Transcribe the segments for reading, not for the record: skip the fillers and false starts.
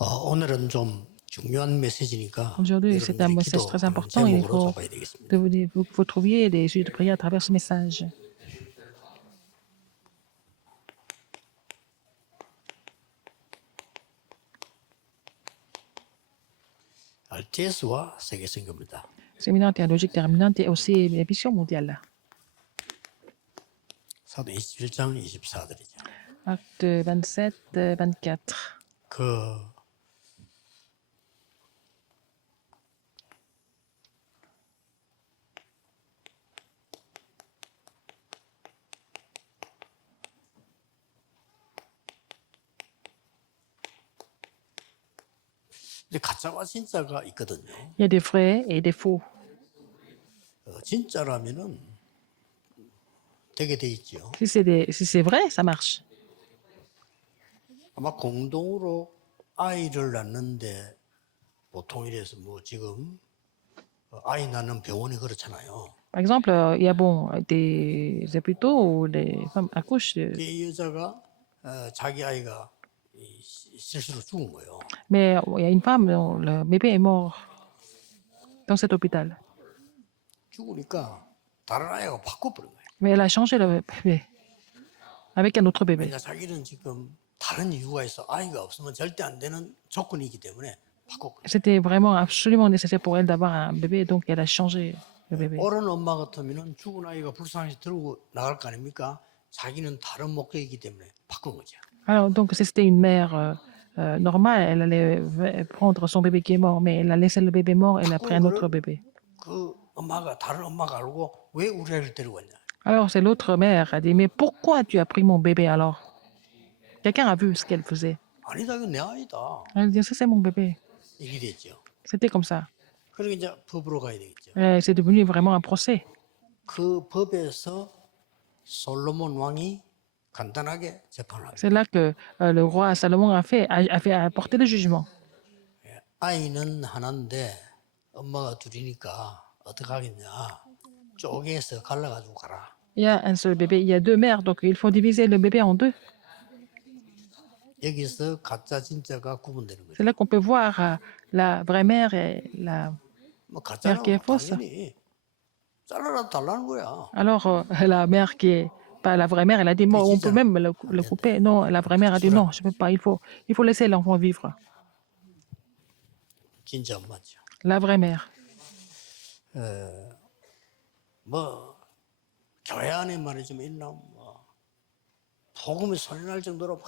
오늘은 좀 중요한 메시지니까 Aujourd'hui, c'est un 여러분들이 message très 기도하는 important et 제목으로 잡아야 되겠습니다. vous trouviez des sujets de prière à travers ce message. RTS와 세계 선교입니다. Séminaire théologique terminante et aussi les missions mondiales. 사도 27장 24절이죠. Acte 27, 24. 그 이제 가짜와 진짜가 있거든요. Il y a des vrais et des faux. 진짜라면은 되게 돼 있죠. Si c'est vrai, ça marche. 아마 공동으로 아이를 낳는데 보통 이래서 뭐 지금 아이 낳는 병원이 그렇잖아요. Par exemple, il y a bon, des hôpitaux où les femmes accouchent, 이 여자가 자기 아이가 실수로 죽은 거예요. mais il y a une femme dont le bébé est mort dans cet hôpital. 죽으니까 다른 아이가 바꿔버린 거예요. Mais elle a changé le bébé avec un autre bébé. 왜냐 자기는 지금 다른 이유가 있어 아이가 없으면 절대 안 되는 조건이 있기 때문에 바꿨거든요. C'était vraiment absolument nécessaire pour elle d'avoir un bébé, donc elle a changé le bébé. 옳은 엄마 같으면 죽은 아이가 불쌍해서 들고 나갈 거 아닙니까? 자기는 다른 목적이기 때문에 바꾼 거죠. Alors, donc, si c'était une mère normale, elle allait prendre son bébé qui est mort, mais elle a laissé le bébé mort, elle a pris un autre bébé. 그 엄마가 다른 엄마가 알고 왜 우리 아이를 데리고 왔냐? Alors, c'est l'autre mère qui a dit, mais pourquoi tu as pris mon bébé alors? Quelqu'un a vu ce qu'elle faisait. 아니다 이거 내 아이다. Elle dit, ça c'est mon bébé. 이게 됐죠. C'était comme ça. 그러니까 이제 법으로 가야 되겠죠. C'est devenu vraiment un procès. 그 법에서 솔로몬 왕이 간단하게 재판을 합니다. C'est là que le roi Salomon a porté le jugement. 아이는 하나인데 엄마가 둘이니까 어떻게 하겠냐? 쪼개서 갈라가지고 가라. Il y a un seul bébé, il y a deux mères, donc il faut diviser le bébé en deux. 여기서 가짜 진짜가 구분되는 거죠. C'est là qu'on peut voir la vraie mère et la 뭐 mère qui est 가짜는 fausse. 당연히 잘라라 달라는 거야. Alors, la mère qui est pas la vraie mère, elle a dit, bon, on peut même le couper. Non, la vraie mère a dit, non, je ne peux pas, il faut laisser l'enfant vivre. 진짜 엄마죠. La vraie mère. 뭐 교회 안에 말이좀 있나 뭐 복음이 소리날 정도로 막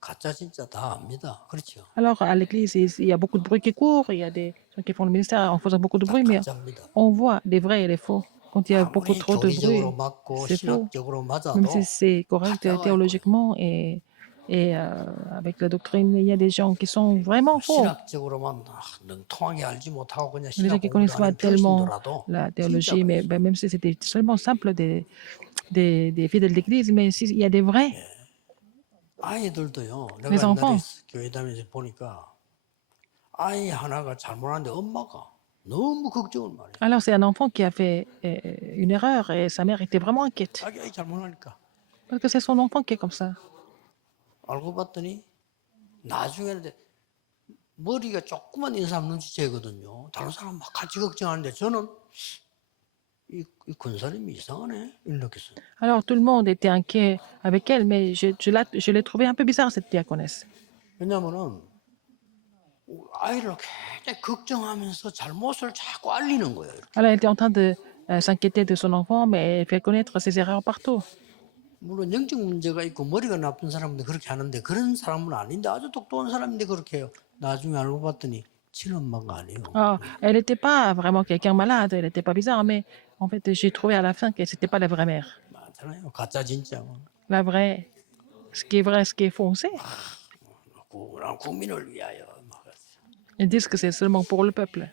가짜 진짜 다 압니다. 그렇죠? Alors, à l'église, il y a beaucoup de bruit qui court, il y a des gens qui font le ministère en faisant beaucoup de bruit, mais 가짜입니다. on voit les vrais et les faux. Quand il y a beaucoup 아무리 trop de bruit, 교리적으로 맞고 c'est faux. 신학적으로 Même 맞아도 si c'est correct théologiquement et avec la doctrine, il y a des gens qui sont vraiment faux. 신학적으로만 능통하게 알지 못하고 그냥 Les gens 신학 qui ne 공부도 connaissent pas 하는 tellement 평신도라도 la 진짜 théologie, mais 그래요. même si c'était seulement simple des fidèles d'église, mais s'il y a des vrais, 아이들도요. Les 내가 옛날에 enfants. 교회 다니면서 보니까 아이 하나가 잘못하는데 엄마가 너무 걱정을 많이 해요. alors c'est un enfant qui a fait une erreur et sa mère était vraiment inquiète. 자기 아이 잘못하니까 Parce que c'est son enfant qui est comme ça. 알고 봤더니 나중에는 머리가 조그만 있는 사람 눈치채거든요. 다른 사람 막 같이 걱정하는데 저는 이 권사님이 이상하네 이렇게 느꼈어요. Alors tout le monde était inquiet avec elle, mais je l'ai trouvée un peu bizarre, cette diaconesse. 왜냐면은 아이를 굉장히 걱정하면서 잘못을 자꾸 알리는 거예요. 이렇게. Elle était en train de s'inquiéter de son enfant, mais elle fait connaître ses erreurs partout. 물론 영적 문제가 있고 머리가 나쁜 사람도 그렇게 하는데 그런 사람은 아닌데 아주 똑똑한 사람인데 그렇게 해요. 나중에 알고 봤더니 친엄마가 아니에요. Ah, elle n'était pas vraiment quelqu'un malade, elle n'était pas bizarre, mais en fait, j'ai trouvé à la fin que c'était pas la vraie mère. 많잖아요. 가짜 진짜. La vraie, ce qui est vrai, ce qui est faux, on sait. 국민을 위하여. 막 Ils disent que c'est seulement pour le peuple.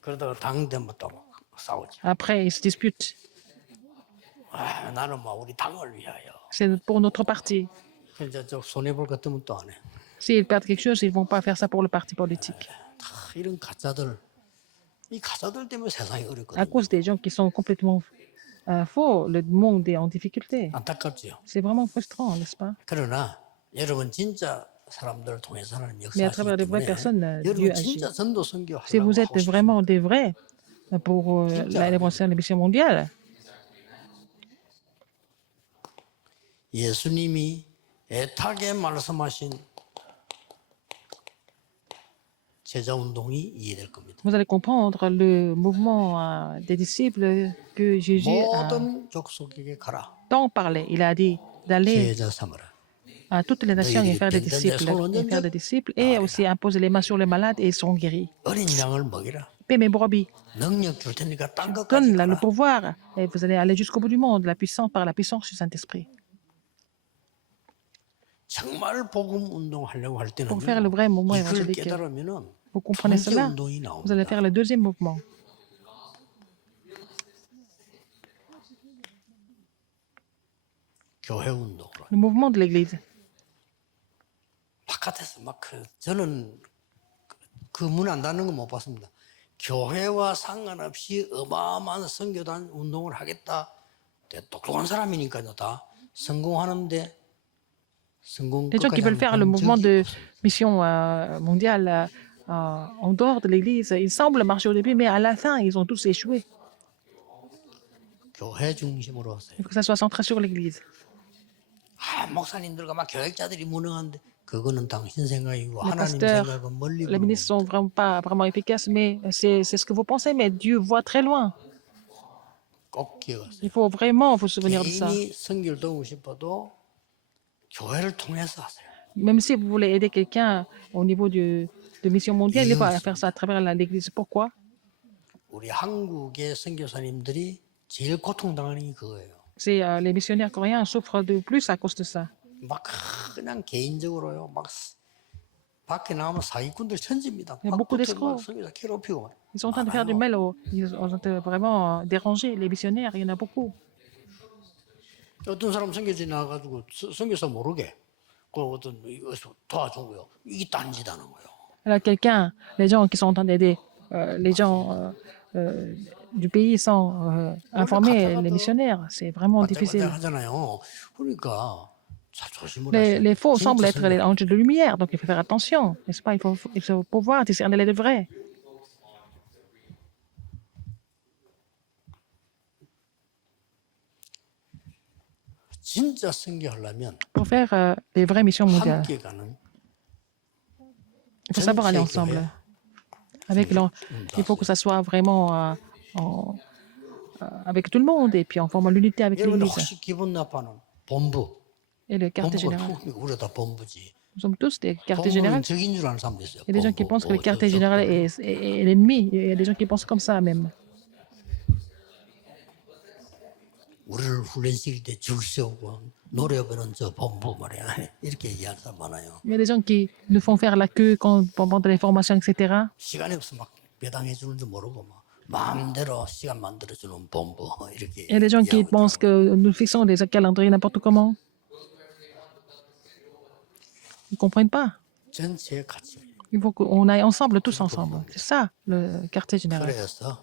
그러다가 당되면 또 싸우죠. Après, ils se disputent. 나는 막 우리 당을 위하여. C'est pour notre parti. 이제 저 손해볼 것 같으면 또 안 해. S'ils perdent quelque chose, ils ne vont pas faire ça pour le parti politique. 이런 가짜들, 이 가짜들 때문에 세상이 À 어렵거든요. cause des gens qui sont complètement faux, le monde est en difficulté. 안타깝지요. C'est vraiment frustrant, n'est-ce pas? 그러나 여러분 진짜 사람들을 통해서 하나님 Mais à 역사하시기 travers les vraies 때문에 personnes, Dieu 여러분 agit. 진짜 전도 선교 Si 하려고 vous êtes 하고 vraiment 싶습니다. des vrais pour l'élévation de la mission mondiale, 예수님이 애타게 말씀하신 제자 운동이 이해될 겁니다. vous allez comprendre le mouvement des disciples que Jésus a 모든 족속에게 가라. tant parlé. Il a dit d'aller 제자 삼으라. à toutes les nations et 너희들이 faire des 병든 자 disciples, 손 얹은 즉 et 나으리라. aussi imposer les mains sur les malades et ils seront guéris. 어린 양을 먹이라. Paix mes brebis, 능력 줄 테니까 딴 것까지 donne le 가라. pouvoir et vous allez aller jusqu'au bout du monde, la puissance par la puissance du Saint-Esprit. 정말 복음 운동하려고 할 때는 Pour faire le vrai mouvement 이걸 évangélique, 깨달으면은 vous comprenez 번째 cela, 운동이 vous allez 나옵니다. faire le deuxième mouvement. 교회 운동으로. Le mouvement de l'Église. 바깥에서 저는 그 문 안 닫는 거 못 봤습니다. 교회와 상관없이 어마어마한 선교단 운동을 하겠다. 똑똑한 사람이니까요, 다 성공하는데 성공 Les gens qui 끝까지 veulent faire le 본 mouvement 적이 de 없어요. mission mondiale en dehors de l'Église, ils semblent marcher au début, mais à la fin, ils ont tous échoué. 교회 중심으로 하세요. Il faut que ça soit centré sur l'Église. 목사님들과 막 교육자들이 무능한데 그거는 당신 생각이고 Les 하나님 pasteurs, 생각은 멀리 les 보는 ministres sont vraiment pas vraiment efficaces, mais c'est ce que vous pensez, mais Dieu voit très loin. 꼭 기억하세요. Il faut vraiment vous souvenir de ça. 개인이 선교를 도우고 싶어도 교회를 통해서 하세요. Même si vous voulez aider quelqu'un au niveau de mission mondiale, il faut faire ça à travers l'Église. Pourquoi? 우리 한국의 선교사님들이 제일 고통당하는 게 그거예요. C'est les missionnaires coréens souffrent de plus à cause de ça. 막 그냥 개인적으로요. 막 밖에 나가면 사기꾼들 천지입니다. Il y a 막 beaucoup 붙어서 막 d'escrocs. 선교사 괴롭히고 막. Ils sont en train de faire du mal ils sont en train de vraiment déranger les missionnaires. Il y en a beaucoup. 어떤 사람 선교지 나가가지고 선교사 모르게 그 어떤 어디서 도와주고요. 이게 딴짓하는 거예요. Alors quelqu'un, les gens qui sont en train d'aider les gens du pays sans informer les missionnaires, c'est vraiment difficile. 하잖아요. 그러니까 자, 조심을 하세요. Les faux 진짜 semblent être les 선교. anges de lumière, donc il faut faire attention, n'est-ce pas? Il faut pouvoir discerner les vrais. 진짜 선교하려면 Pour faire les vraies missions mondiales, 함께 가는 il faut savoir aller 전체 ensemble. 교회 Avec il faut que ça soit vraiment avec tout le monde et puis en formant l'unité avec 여러분 l'Église. 혹시 기분 나빠는 본부 Et le quartier 본부가 général. 우리가 다 본부지. Nous sommes tous des quartiers 본부는 généraux. 적인 줄 아는 사람도 있어요. Il y a des gens qui 본부, pensent que le 뭐 quartier 저, général 저. est l'ennemi. Il y a des gens qui pensent comme ça même. 우리를 훈련시킬 때 줄 세우고 노래하면 저 본부 말이야 이렇게 얘기하는 사람 많아요. Il y a des gens qui nous font faire la queue pendant les formations, etc. 시간이 없어 막 배당해 주는 줄 모르고 막 마음대로 시간 만들어 주는 본부 이렇게. Il y a des gens qui 얘기하고 pensent que nous fixons des calendriers n'importe comment. Ils ne comprennent pas. 전체 같이. Il faut qu'on aille ensemble, tous ensemble. C'est ça, le quartier général. 그래서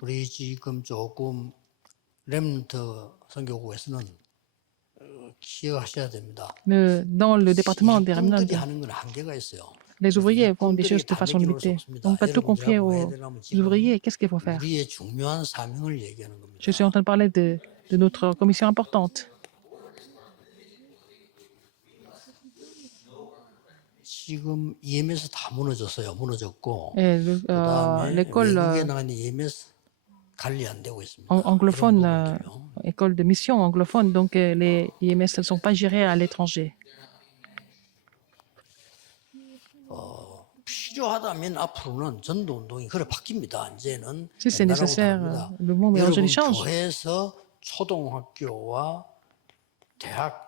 우리 지금 조금 렘넌트 선교국에서는 기억하셔야 됩니다. Dans le département des remnants, 일꾼들이 하는 건 한계가 있어요. les ouvriers font des 일꾼들이 choses de 다 façon 맡겨놓을 수 limitée. 없습니다. On ne peut pas tout 여러분, confier 제가 뭐 해야 aux 되냐면 지금 ouvriers. Qu'est-ce qu'il faut faire? 우리의 중요한 사명을 얘기하는 겁니다. Je suis en train de parler de notre commission importante. 지금 EMS 다 무너졌어요. 무너졌고 Et 그다음에 l'école 외국에 나가 있는 EMS 관리 안 되고 있습니다. anglophone, 그런 부분들요. école de mission anglophone, donc les IMS ne sont pas gérés à l'étranger. 필요하다면 앞으로는 전도 운동이 그래 바뀝니다. 이제는 Si c'est 옛날하고 nécessaire, 다릅니다. le monde 여러분 évangélique change. 교회에서 초등학교와 대학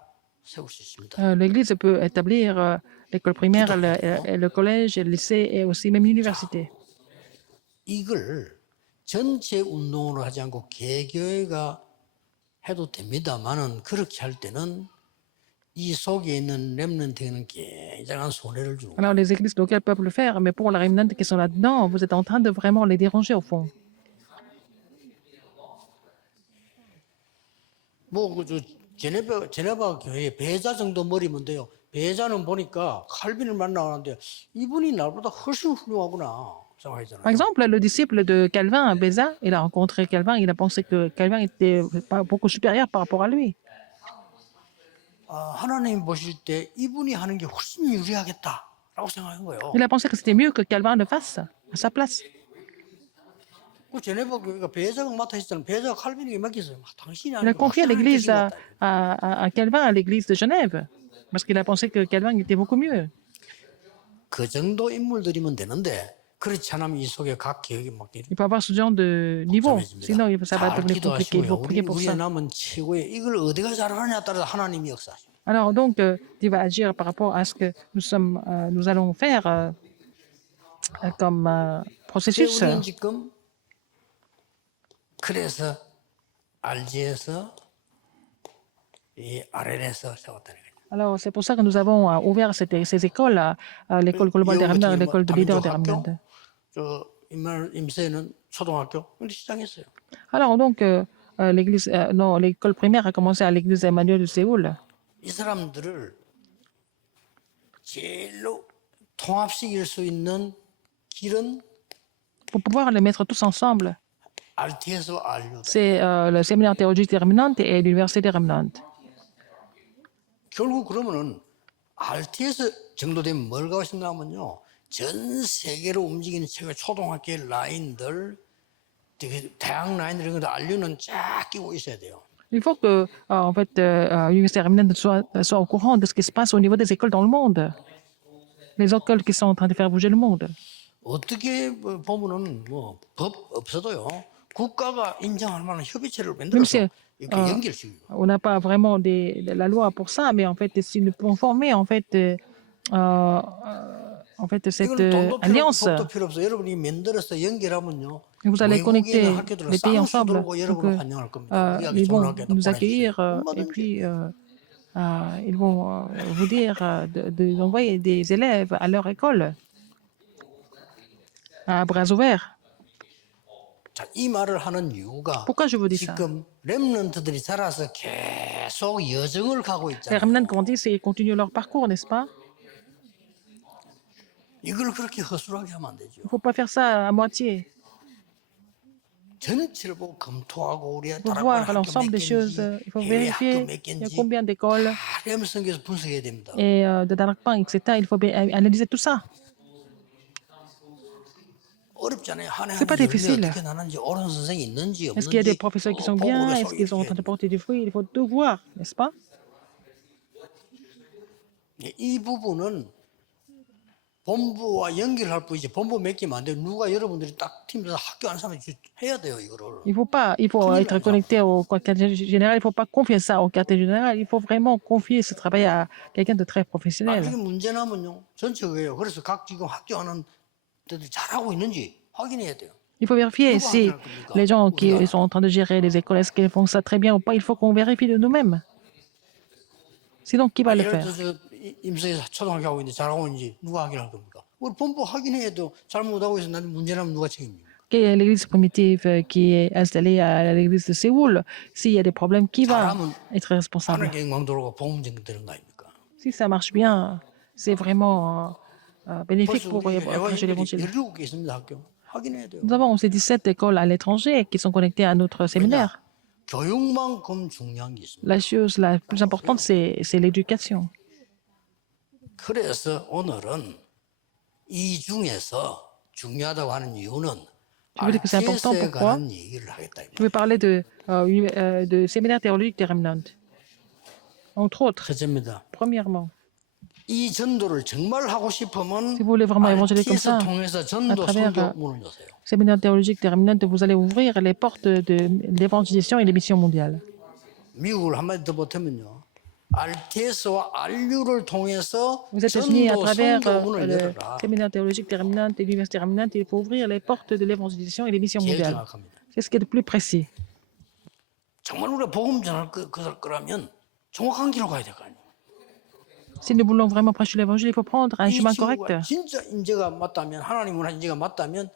세울 수 있습니다. L'Église peut établir l'école primaire, le collège, le lycée et aussi même l'université. 이걸 전체 운동으로 하지 않고 개교회가 해도 됩니다만은 그렇게 할 때는 이 속에 있는 렘넌트에는 굉장한 손해를 주는 거예요. Alors les églises locales peuvent le faire, mais pour les remnants qui sont là-dedans, vous êtes en train de vraiment les déranger au fond. 뭐그저 제네바 교회 배자 정도 머리면 돼요. 배자는 보니까 칼빈을 만나는데 이분이 나보다 훨씬 훌륭하구나 Par 생각했잖아요. exemple, le disciple de Calvin, Beza, il a rencontré Calvin, il a pensé que Calvin était beaucoup supérieur par rapport à lui. 하나님 보실 때 이분이 하는 게 훨씬 유리하겠다라고 생각한 거예요. Il a pensé que c'était mieux que Calvin le fasse à sa place. 그 제네바 교회가 배자가 맡아 있었잖아요. 배자가 칼빈에게 맡겼어요. 당신이 Il 하는 a 게 confié 훨씬 하나님 l'église 뜻인 것 같다. à Calvin, à l'église de Genève, parce qu'il a pensé que Calvin était beaucoup mieux. 그 정도 인물들이면 되는데 그렇지 않으면 이 속에 각 개혁이 막 Il faut avoir ce genre de niveau, sinon ça va 잘 devenir compliqué. Il 기도하시고요. faut prier pour 우리의 ça. 남은 최고의 이걸 어디가 잘하느냐에 따라서 하나님이 역사하십니다. Alors donc, Dieu va agir par rapport à ce que nous allons faire comme processus. 우리는 지금 그래서 RG에서 이 RN에서 세웠다는 거예요. Alors c'est pour ça que nous avons ouvert ces écoles, l'école globale des Remnants et l'école de leader des Remnants. 저 임세는 초등학교 시작했어요. Alors donc, l'école primaire a commencé à l'église Emmanuel de Séoul. 이 사람들을 제일로 통합시킬 수 있는 길은 Pour pouvoir les mettre tous ensemble, RT에서 RU. c'est le séminaire théologique des Remnants et l'université des Remnants. 결국 그러면은 RT에서 정도되면 뭘 가고 싶냐면요. 전 세계로 움직이는 최고 초등학교 라인들, 되게 대학 라인들 이런 것도 RU는 쫙 끼고 있어야 돼요. Il faut que, en fait, l'université Remnant soit au courant de ce qui se passe au niveau des écoles dans le monde. Les écoles qui sont en train de faire bouger le monde. 어떻게 보면은 뭐 법 없어도요. 국가가 인정할 만한 협의체를 Même 만들어서 si 이렇게 연결시키고. on n'a pas vraiment la loi pour ça, mais en fait, si nous pouvons former cette 이건 돈도 alliance, 법도 필요 없어. 여러분이 만들어서 연결하면요. vous allez connecter 외국인 학교들은 les pays ensemble. 쌍수 들고 Donc, 여러분을 환영할 겁니다. 우리 학교 ils 좋은 vont 학교에다 nous accueillir 보내주세요. et 얼마든지. puis ils vont vous dire d'envoyer des élèves à leur école à bras ouverts. 자, 이 말을 하는 이유가 Pourquoi je vous dis ça? 지금 렘넌트들이 자라서 계속 여정을 가고 Les 있잖아요. Remnants grandissent et continuent leur parcours, n'est-ce pas? 이걸 그렇게 허술하게 하면 안 되죠. Il ne faut pas faire ça à moitié. 전체를 보고 검토하고 우리가 Il faut 다락방 voir 학교 몇 l'ensemble des choses. 개인지 Il faut 해외 학교 vérifier 몇 il y a 개인지 combien d'écoles 다 렘성에서 분석해야 됩니다. et de Darakpan, etc. Il faut bien analyser tout ça. 어렵잖아요. 한해 C'est pas 열매 difficile. 어떻게 나는지 옳은 선생이 있는지 Est-ce qu'il y a des 없는지 professeurs qui sont 보고 bien? 그래서 Est-ce qu'ils sont en train 이렇게 de porter du fruit? Il faut tout voir, n'est-ce pas? 이 부분은 본부와 연결할 뿐이지 본부 맡기면 안 돼요. 누가 여러분들이 딱 팀에서 학교 안 사면 해야 돼요 이거를. Il faut être connecté au quartier général. Il ne faut pas confier ça au quartier général. Il faut vraiment confier ce travail à quelqu'un de très professionnel. 나중에 문제 나면요 전체 그래요. 그래서 각 지금 학교 하는 데들 잘하고 있는지 확인해야 돼요. Il faut vérifier si les gens qui sont en train de gérer les écoles, est-ce qu'ils font ça très bien ou pas. Il faut qu'on vérifie de nous-mêmes. Sinon, qui va le 예를 faire? 들어서 임서에서 초등학교 하고 있는데 잘하고 있는지 누가 확인할 겁니까? 우리 본부 확인해도 잘못하고 있으면 나중에 문제 나면 누가 책임집니까? L'église primitive qui est installée à l'église de Séoul, s'il y a des problèmes, qui va 잘하면 être responsable? 하늘의 영광 돌아가 복음쟁 되는 거 아닙니까? Si ça marche bien, c'est vraiment bénéfique 벌써 pour 우리 prêcher l'évangile. 17개 있습니다 학교. 확인해야 돼요. Nous avons ces 17 écoles à l'étranger qui sont connectées à notre séminaire. 교육만큼 중요한 게 있습니다. La chose la plus importante, c'est l'éducation. 그래서 오늘은 이 중에서 중요하다고 하는 이유는 Je vous dis que c'est important. RTS에 Pourquoi? 관한 얘기를 하겠다. Je vais parler de séminaire théologique des Remnants. Entre autres, 첫째입니다. premièrement, 이 전도를 정말 하고 싶으면 si vous voulez vraiment évangéliser comme ça, RTS 통해서 전도 à travers, 선교 문을 여세요. séminaire théologique des Remnants, vous allez ouvrir les portes de l'évangélisation et des missions mondiales. 미국을 한마디 더 보태면요. RTS와 RU를 통해서 Aux États-Unis, à 전도 travers 선교 문을 le 열어라. séminaire théologique des Remnants et l'université Remnant, il faut ouvrir les portes de l'évangélisation et des missions 제일 mondiales. 정확합니다. C'est ce qui est le plus précis. 정말 우리가 복음 전할 거라면 정확한 길로 가야 될 거 아니에요. Si nous voulons vraiment prêcher l'évangile, il faut prendre un 이 chemin 친구가 correct. 진짜 인재가 맞다면 하나님은 인재가 맞다면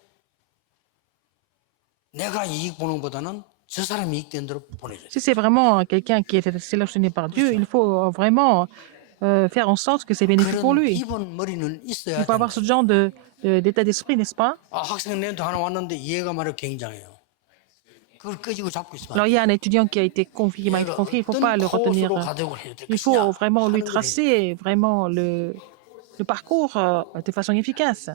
내가 이익 보는 것보다는 저 사람이 이익된 대로 보내줘요. Si c'est vraiment quelqu'un qui est sélectionné par Dieu, il faut vraiment faire en sorte que c'est bénéfique pour 그런 lui. 기본 머리는 Il 있어야 faut avoir 된다. ce genre d'état d'esprit, n'est-ce pas? 아, 학생 렌트 하나 왔는데 얘가 말이야 굉장해요. 그걸 끄지고 잡고 있으면 Alors, 안 il y 돼. a un étudiant qui a été confié, qui m'a été 얘를 confié, il ne faut pas 어떤 le retenir. 코스로 가도록 해야 될 Il faut 것이냐 vraiment lui 하는 걸 해야 돼. tracer vraiment le parcours de façon efficace.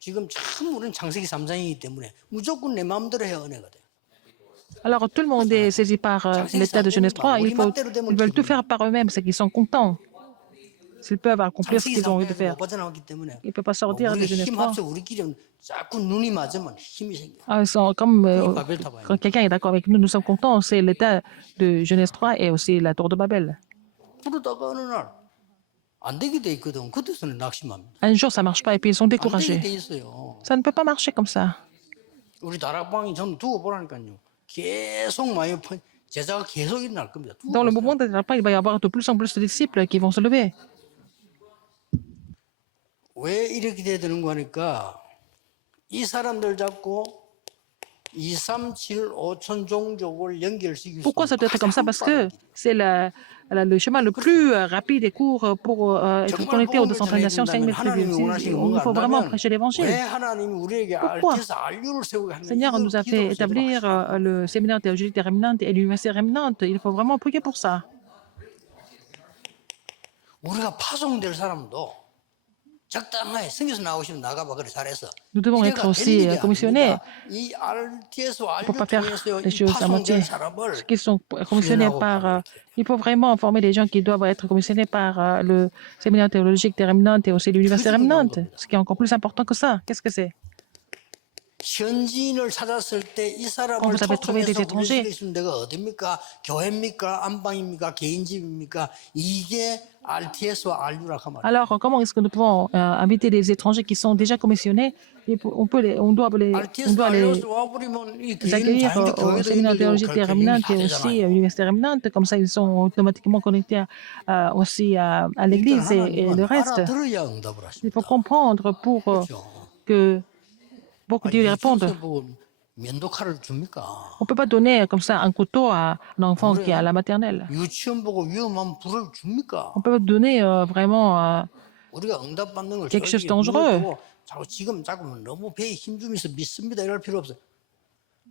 지금 참 우리는 창세기 3장이기 때문에 무조건 내 마음대로 해야 은혜가 돼. Alors, tout le monde est saisi par 창세기 l'état de Genèse 3장이 막 3. 우리 맘대로 되면 Ils veulent tout faire 기분이야. par eux-mêmes, c'est qu'ils sont contents s'ils peuvent accomplir ce 창세기 qu'ils ont envie de 3장에서 faire. 못 빠져나왔기 때문에 Ils ne peuvent pas 뭐 sortir de 우리가 Genèse 힘 3. 합쳐 우리끼리 자꾸 눈이 맞으면 힘이 생겨. Ah, ils sont comme 그게 바벨탑 quand 아닙니까? quelqu'un est d'accord avec nous, nous sommes contents. C'est l'état de Genèse 3 et aussi la tour de Babel. 그러다가 어느 날 안 되게 돼 있거든. 그때서는 낙심합니다. Un jour, ça ne marche pas et puis ils sont 안 되게 découragés. 돼 있어요. Ça ne peut pas marcher comme ça. 우리 다락방이 전 두고 보라니까요. 계속 많이 제자가 계속 일어날 겁니다. 두고 Dans le 보세요. moment de la il va y avoir de plus en plus de disciples qui vont se lever. 왜 이렇게 돼야 되는 거 하니까 이 사람들 잡고 2, 3, 7, 5천 종족을 연결시킬 수 Pourquoi ça doit être comme ça? 가장 Parce que 빠른 길. c'est le chemin le plus rapide et court pour être 정말 connecté aux 복음을 230 nations, 5000 전해준다면 하나님이 tribus. 원하시는 게 Il 뭔가 faut vraiment 안다면 prêcher 왜 l'évangile. 하나님이 우리에게 Pourquoi? RT에서 RU를 세우게 하는 Seigneur 거예요? nous a fait établir le séminaire théologique des Remnantes et l'université Remnante. Il faut vraiment prier pour ça. 우리가 파송될 사람도 적당하게 성에서 나오시면 나가봐 그래 잘해서 Nous devons être 이래가 될 aussi 일이 commissionnés. 아닙니다. 이 RTS Il ne faut RU pas faire 통해서 les 이 choses à moitié. 파송될 사람을 Ceux qui sont commissionnés 훈련하고 par... 파송시켜야 돼요. il faut vraiment former les gens qui doivent être commissionnés par le séminaire théologique des Remnantes et aussi l'université 그게 중요한 Remnante. 겁니다. Ce qui est encore plus important que ça. Qu'est-ce que c'est? 현지인을 찾았을 때 이 사람을 Quand vous avez trouvé des 초청해서 étrangers. 우리 있는 데가 어딥니까? 교회입니까? 안방입니까? 개인집입니까? 이게 RTS와 RU라고 하면 Alors, comment est-ce que nous pouvons inviter des étrangers qui sont déjà commissionnés et on doit les RTS 와버리면 이 개인 accueillir 자연적 au 교회도 séminaire 연결되고 théologique des 결국이 Remnantes 다 et aussi à 되잖아요. l'université Remnante. Comme ça, ils sont automatiquement connectés aussi à 일단 l'église et le 하나님은 reste. 알아들어야 응답을 Il faut 하십니다. comprendre 그렇죠. pour que Dieu y réponde. 유치원에서 보고 면도칼을 줍니까? On ne peut pas donner comme ça un couteau à un enfant qui est à la maternelle. 유치원 보고 위험한 불을 줍니까? On peut pas donner vraiment 우리가 응답 받는 걸 quelque chose 저에게 dangereux. 물어보고 자꾸 너무 배에 힘주면서 믿습니다 이럴 필요 없어요.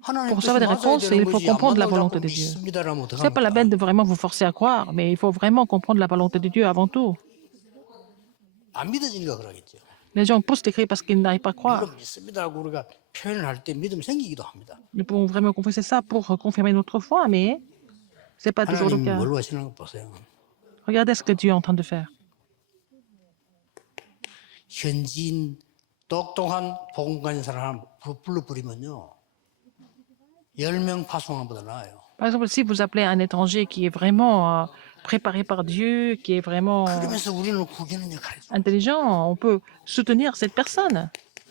하나님 Pour 뜻이 recevoir des 맞아야 réponses, 되는 il faut 거지. 안 comprendre la 맞는다고 volonté 자꾸 de Dieu. 믿습니다라면 Ce n'est pas la peine 어떡합니까? de vraiment vous forcer à croire, mais il faut vraiment comprendre la volonté de Dieu avant tout. 안 믿어지니까 그러겠죠. Les gens poussent les cris parce qu'ils n'arrivent pas à croire. 물론 믿습니다라고 우리가 표현을 할 때 믿음 생기기도 합니다. Nous pouvons vraiment confesser ça pour confirmer notre foi, mais ce n'est pas toujours le 하나님 cas. 뭘 하시는 거 보세요. Regardez ce que Dieu est en train de faire. 현지인 똑똑한 복음가진 사람 불러버리면요. 10명 파송한 것보다 나아요. Par exemple, si vous appelez un étranger qui est vraiment préparé par Dieu, qui est vraiment 그러면서 우리는 구기는 역할을 해요. intelligent, on peut soutenir cette personne.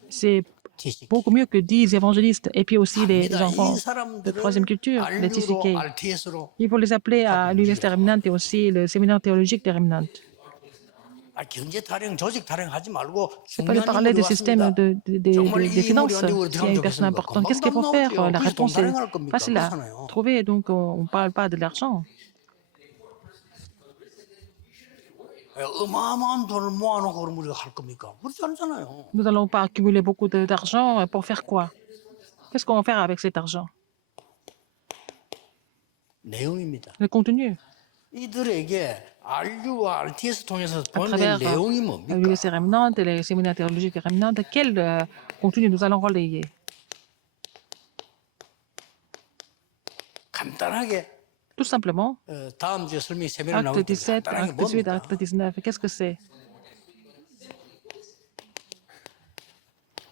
C'est 지식. beaucoup mieux que 10 évangélistes et puis aussi les 합니다. enfants 이 de 사람들을 troisième culture, les RU로 TCK. RTS로 Il faut les appeler à l'université Remnante et aussi le séminaire théologique des Remnantes. 경제 타령, 조직 타령 하지 말고 C'est pas de 중요한 parler 인물이 des systèmes 왔습니다. des finances. S'il y a une personne importante, qu'est-ce qu'il faut faire? La réponse est facile à trouver, donc on ne parle pas de l'argent. 어마어마한 돈을 모아놓고 그럼 우리가 할 겁니까? 그렇지 않잖아요. Nous n'allons pas accumuler beaucoup d'argent pour faire quoi? Qu'est-ce qu'on va faire avec cet argent? 내용입니다. Le contenu. 이들에게 RU와 RTS 통해서 À 보낸 travers 내용이 뭡니까? l'université Remnante et les séminaires théologiques Remnante, quel contenu nous allons relayer? 간단하게 Tout simplement, 다음 주에 설명 세미나 acte 나올 때 17, 간단하게 acte 18, 뭡니까? acte 19, qu'est-ce que c'est?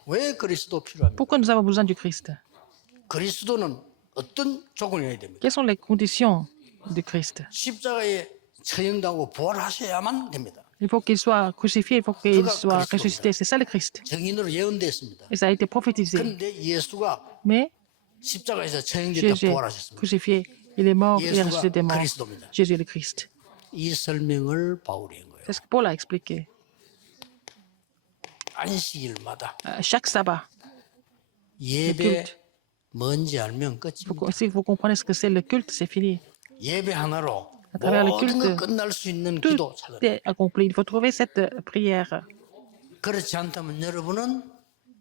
왜 그리스도 필요합니까? Pourquoi nous avons besoin du Christ? 그리스도는 어떤 조건이어야 됩니까? Quelles sont les conditions du Christ? 십자가에 처형당하고 부활하셔야만 됩니다. Il faut qu'il soit crucifié, il faut qu'il soit ressuscité. C'est ça le Christ. 정인으로 예언됐습니다. Et ça a été prophétisé. 그런데 예수가 Mais 십자가에서 처형됐다 Jésus est 부활하셨습니다. crucifié, il est mort, il est ressuscité des morts. 그리스도입니다. Jésus est le Christ. 이 설명을 바울이 한 거예요. C'est ce que Paul a expliqué. 안식일마다 Chaque sabbat, 예배 culte. 뭔지 알면 끝입니다. si vous comprenez ce que c'est le culte, c'est fini. 예배 하나로 à travers le 모든 것 culte, 끝날 수 있는 tout 기도 찾아. est accompli. Il faut trouver cette prière. 그렇지 않다면 여러분은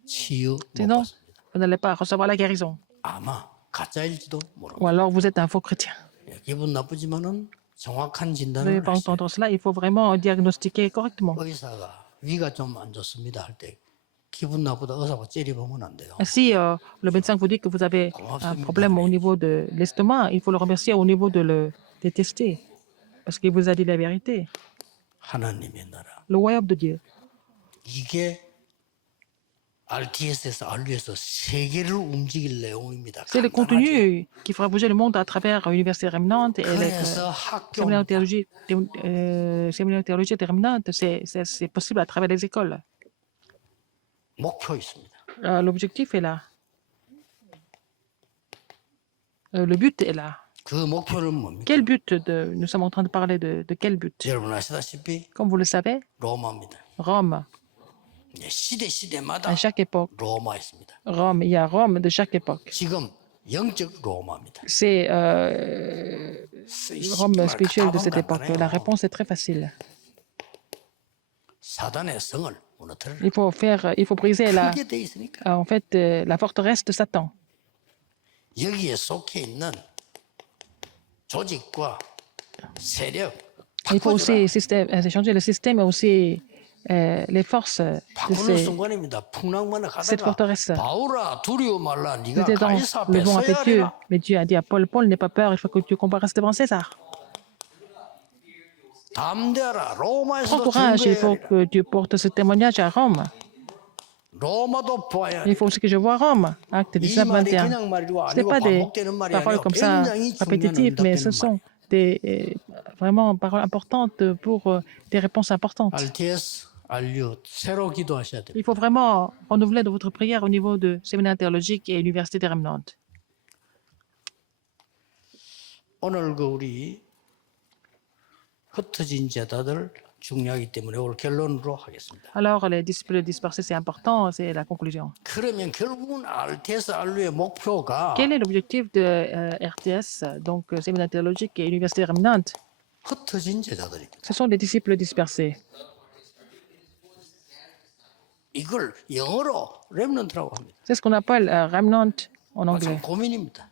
치유 못 Sinon, 받습니다. vous n'allez pas recevoir la guérison. 아마 가짜일지도 Ou 모릅니다. alors vous êtes un faux chrétien. 예, 기분 나쁘지만은 정확한 Vous 진단을 n'allez pas 하셔야 entendre cela. Il faut vraiment diagnostiquer correctement. 의사가 위가 좀 안 좋습니다 할 때 기분 나쁘다 의사가 째려보면 안 돼요. Si le médecin vous dit que vous avez un problème au niveau de l'estomac, il faut le remercier au niveau de le détester. Parce qu'il vous a dit la vérité. 하나님의 나라. Le royaume de Dieu. 이게 RTS에서 RU에서 세계를 움직일 내용입니다. C'est le 간단하죠? contenu qui fera bouger le monde à travers l'université rémanente et le 그래서 학교 séminaire théologie rémanente. C'est possible à travers les écoles. 목표 있습니다. L'objectif est là. Le but est là. 그 목표는 뭡니까? Quel but nous sommes en train de parler de quel but? 여러분 아시다시피 Comme vous le savez, 로마입니다. Rome, 예, 시대마다 à chaque époque, 로마 있습니다. Rome, il y a Rome de chaque époque. 지금 영적 로마입니다. C'est Rome spirituelle de cette 답은 époque. 간단해요. La réponse est très facile. 사단의 성을 무너뜨려 Il faut briser 크게 돼 있으니까 en fait, la forteresse de Satan. 여기에 속해 있는 조직과 세력 Il faut 바꿔주라. aussi changer le système et aussi les forces de 바꾸는 순간입니다. 풍랑만에 cette 가다가 forteresse. 바울아 두려워 말라 네가 C'était dans 가이사 le 앞에 vent 서야 impétueux. 하리라. Mais Dieu a dit à Paul, Paul, n'aie pas peur, il faut que tu comparaisses devant César. 담대하라. Prends 로마에서도 courage, il faut 증거해야 하리라. que tu portes ce témoignage à Rome. 로마도 보아야 Il faut aussi que je vois Rome. Acte 이 19, 말이 21. 그냥 말이고 Ce n'est 아니고 pas des 반복되는 말이 paroles 아니고 comme ça 굉장히 중요한 répétitives, mais ce 응답되는 sont 말. des, vraiment paroles importantes pour des réponses importantes. RTS, RU 새로 기도하셔야 돼요. Il faut vraiment renouveler de votre prière au niveau de séminaire théologique et université des Remnantes. 오늘 그 우리 흩어진 제자들 중요하기 때문에 오늘 결론으로 하겠습니다. Alors, les disciples dispersés, c'est important, c'est la conclusion. 그러면 결국은 RTS, RU의 목표가 Quel est l'objectif de RTS, donc séminaire théologique et université des Remnantes? 흩어진 제자들입니다. Ce sont des disciples dispersés. 이걸 영어로 렘넌트라고 합니다. C'est ce qu'on appelle remnant en 참 anglais. 고민입니다.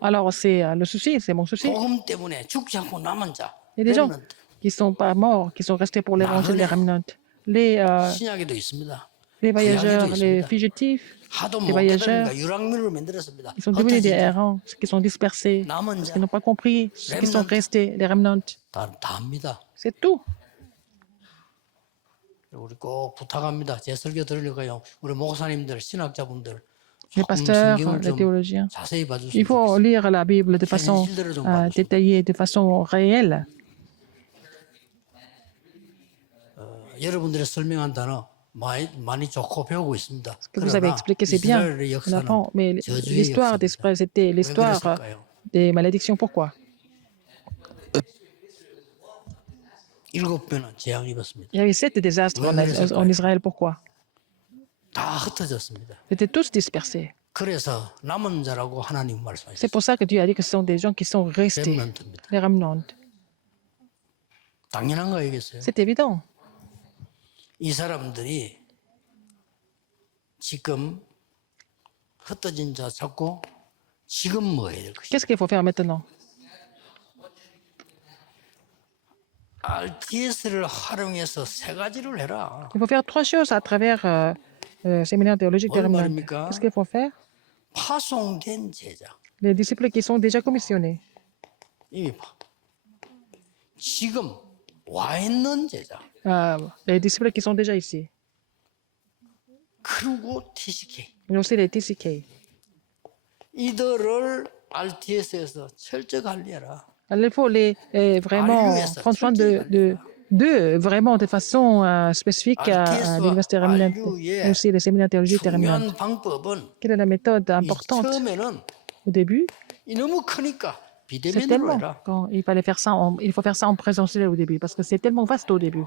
Alors, c'est le souci, c'est mon souci. 복음 때문에 죽지 않고 남은 자, Il y a des gens 렘넌트. qui ne sont pas morts, qui sont restés pour l'évangile des Remnantes. Les 신약에도 있습니다. voyageurs, 구약에도 les 있습니다. fugitifs, 하도 les 못 voyageurs, 깨달으니까 유랑민으로 만들었습니다. ils sont devenus des 흩어진 자, errants, ceux qui sont dispersés, 남은 ceux 자, qui n'ont pas compris, ceux qui sont restés, les Remnantes. 다 합니다. C'est tout. 우리 꼭 부탁합니다. 제 설교 들으려고요. 우리 목사님들, 신학자분들 Les 조금 pasteurs, 성경을 les 좀 théologiens. 자세히 Il 봐주시면 faut 좋겠습니다. lire la Bible de façon détaillée, de façon réelle. 여러분들의 설명한 단어 많이 좋고 배우고 있습니다. Ce que vous avez expliqué, c'est bien. 이스라엘의 On 역사는 apprend, mais 저주의 l'histoire 역사입니다. d'Israël, c'était 왜 l'histoire 그랬을까요? des malédictions. Pourquoi? 7번은 재앙 입었습니다. Il y avait 7 désastres en Israël. Pourquoi? 다 흩어졌습니다. Ils étaient tous dispersés. 그래서 남은 자라고 하나님 C'est 말씀하셨어요. pour ça que Dieu a dit que ce sont des gens qui sont restés, 렘넌트입니다. les remnantes. 당연한 거 아니겠어요? C'est évident. 이 사람들이 지금 흩어진 자 찾고 지금 뭐 해야 될 것이냐. Qu'est-ce qu'il faut faire maintenant? RTS를 활용해서 세 가지를 해라. Il faut faire 3 choses à travers le séminaire théologique des 뭘 remnantes. 말입니까? Qu'est-ce qu'il faut faire? 파송된 제자. Les disciples qui sont déjà commissionnés. 이미 지금 와 있는 제자. Les disciples qui sont déjà ici. 그리고 TCK. Mais aussi les TCK. 이들을 RTS에서 철저히 관리해라. Alors, il faut vraiment prendre soin d'eux, vraiment de façon spécifique à l'université remnante, et aussi les séminaires théologiques des remnantes. 중요한 방법은 Quelle est la méthode 이 importante? 처음에는 Au début, 이 너무 크니까 c'est 비대면으로 tellement 해라. quand il fallait faire ça, il faut faire ça en présentiel au début, parce que c'est tellement vaste au début.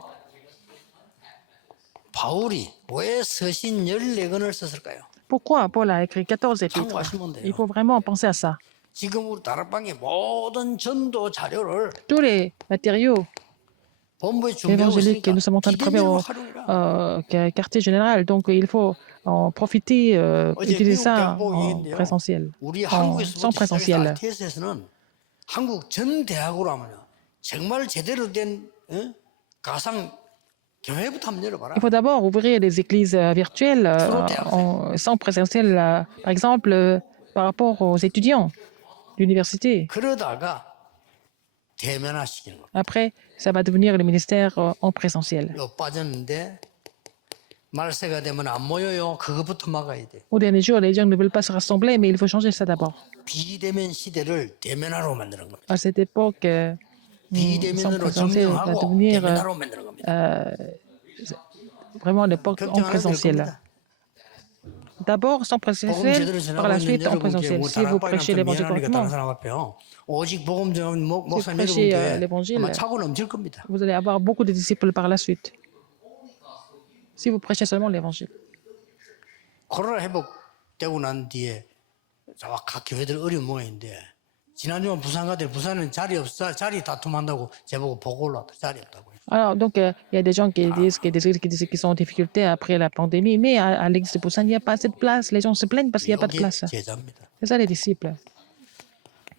바울이 왜 서신 14권을 썼을까요? Pourquoi Paul a écrit 14 épîtres? 참고하시면 돼요. Il faut vraiment penser à ça. 지금 우리 다락방의 모든 전도 자료를 Tous les matériaux 본부에 준비하고 évangéliques que 있으니까 nous sommes en train de préparer 비대면으로 au 활용해라. quartier général. Donc, il faut en profiter, 어제 utiliser 미국 ça 대학보 en 얘기인데요. présentiel, 우리 sans 한국에서부터 시작해서 présentiel. RTS에서는 한국 전 대학으로 하면요. 정말 제대로 된 가상 교회부터 한번 열어봐라. Il faut d'abord ouvrir les églises virtuelles sans présentiel, par exemple, par rapport aux étudiants d'université. 그러다가 대면화시키는 겁니다. Après, ça va devenir le ministère en présentiel. 요 빠졌는데 말세가 되면 안 모여요. 그것부터 막아야 돼. Au dernier jour, les gens ne veulent pas se rassembler, mais il faut changer ça d'abord. 비대면 시대를 대면화로 만드는 겁니다. À cette époque, sans 비대면으로 présentiel va 점령하고 devenir 대면화로 만드는 겁니다. vraiment l'époque en 걱정 안 해도 될 présentiel. 겁니다. D'abord sans présentiel, par la suite en présentiel. Si vous prêchez l'évangile correctement, 다른 사람 앞에요. 오직 복음 전하는 si vous 목사님 prêchez 여러분께 l'évangile, 아마 차고 넘칠 겁니다. vous allez avoir beaucoup de disciples par la suite. Si vous prêchez seulement l'évangile. 코로나 회복되고 난 뒤에 각 교회들 어려운 모양인데 지난주에 부산 가들 부산은 자리 없어 자리 다툼한다고 제보고 보고 올라왔다 자리 없다고. Alors, donc, il y a des gens qui disent, qui sont en difficulté après la pandémie, mais à l'église de Busan, il n'y a pas assez de place. Les gens se plaignent parce qu'il n'y a pas de place. 제자입니다. C'est ça les disciples.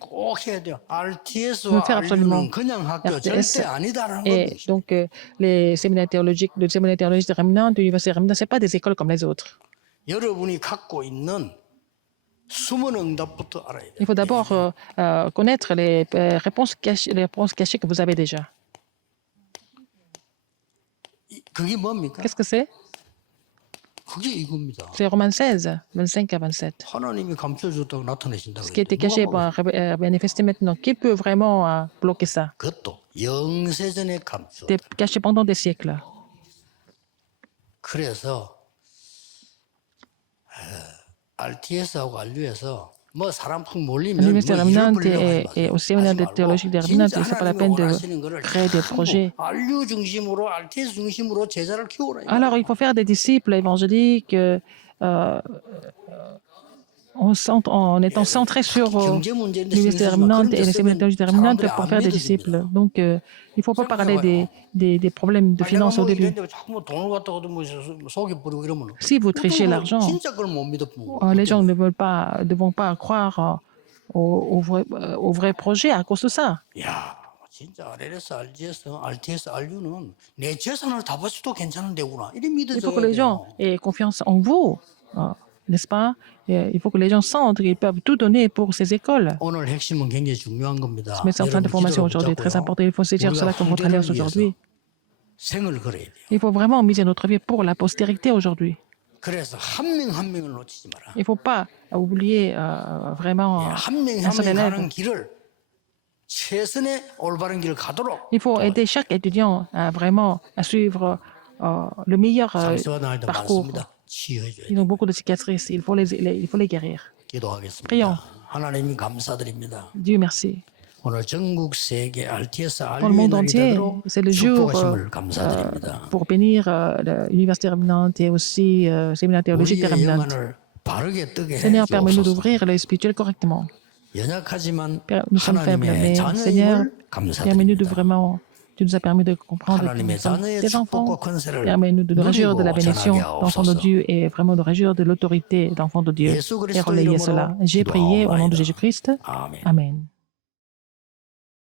꼭 해야 돼요. faut RTS와 faire absolument. RU는 그냥 학교 RTS 절대 아니다라는 Et 겁니다. donc, les séminaires théologiques, le séminaire théologique de Remnant, de l'université Remnant, ce pas des écoles comme les autres. 여러분이 갖고 있는 숨은 응답부터 알아야 돼요. Il faut d'abord connaître les réponses cachées que vous avez déjà. 그게 뭡니까? Qu'est-ce que c'est? 그게 이겁니다. C'est Romains 16, 25 à 27. 하나님이 감춰줬다고 나타내신다고. Ce qui était caché va manifester maintenant. Qui peut vraiment bloquer ça? 그것도 영세전에 감춰. C'était caché pendant des siècles. 그래서 RTS하고 RU에서 뭐 사람 푹 몰리면 L'université 뭐 Remnant 일을 벌려고 하지 et 마세요. au séminaire 하지 de théologie de 말고 Remnant, 진짜 ce n'est pas la 하나님이 peine de 원하시는 거를 créer des projets. RU 중심으로 RTS 중심으로 제자를 키우라. Alors, il faut faire des disciples évangéliques en étant centré sur l'université Remnant et les séminaires théologiques de Remnant pour faire des disciples. Donc, il ne faut pas parler des problèmes de finances au début. Si vous trichez l'argent, les gens ne vont pas croire au vrai projet à cause de ça. 야, 진짜 RLS, RTS, RU는 내 재산을 다 바쳐도 괜찮은 데구나. 이래 Il faut que 믿어줘야 les gens 돼요. aient confiance en vous, n'est-ce pas? Et il faut que les gens sentent qu'ils peuvent tout donner pour ces écoles. 오늘 핵심은 굉장히 중요한 겁니다. Mais c'est en train de formation aujourd'hui est très important. Il faut saisir cela comme votre alliance aujourd'hui. 생을 걸어야 돼요. Il faut vraiment miser notre vie pour la postérité aujourd'hui. 그래서 한 명 한 명을 놓치지 마라. Il ne faut pas oublier vraiment 한 명 un 한 seul 명 élève. 가는 길을 최선의 올바른 길을 가도록 Il faut aider chaque étudiant vraiment à suivre le meilleur 상처받은 아이들 parcours. 많습니다. 치유해줘야 Ils 돼요. ont beaucoup de cicatrices. Il faut les guérir. 기도하겠습니다. Prions. 하나님 감사드립니다. Dieu merci. 오늘 전국 세계 RTS Dans le monde RU의 날이 entier, 되도록 c'est le jour 축복하심을 감사드립니다. pour bénir l'université Remnant et aussi le séminaire théologique de 우리의 Remnant. 영안을 바르게 뜨게 Seigneur, permets-nous 해주옵소서. d'ouvrir l'œil spirituel correctement. 연약하지만 Nous sommes faibles, 하나님의 mais Seigneur, 자녀임을 permets-nous de 감사드립니다. vraiment, tu nous as permis de comprendre que nous 하나님의 sommes 자녀의 tes enfants. 축복과 권세를 Permets-nous de nous réjouir de la 누리고 bénédiction 전하게 d'enfants de 하옵소서. Dieu et vraiment de réjouir de l'autorité d'enfants de Dieu 예수 et 그리스도 relayer 이름으로 cela. J'ai prié au nom de 기도하옵나이다. Jésus-Christ. 아멘. Amen.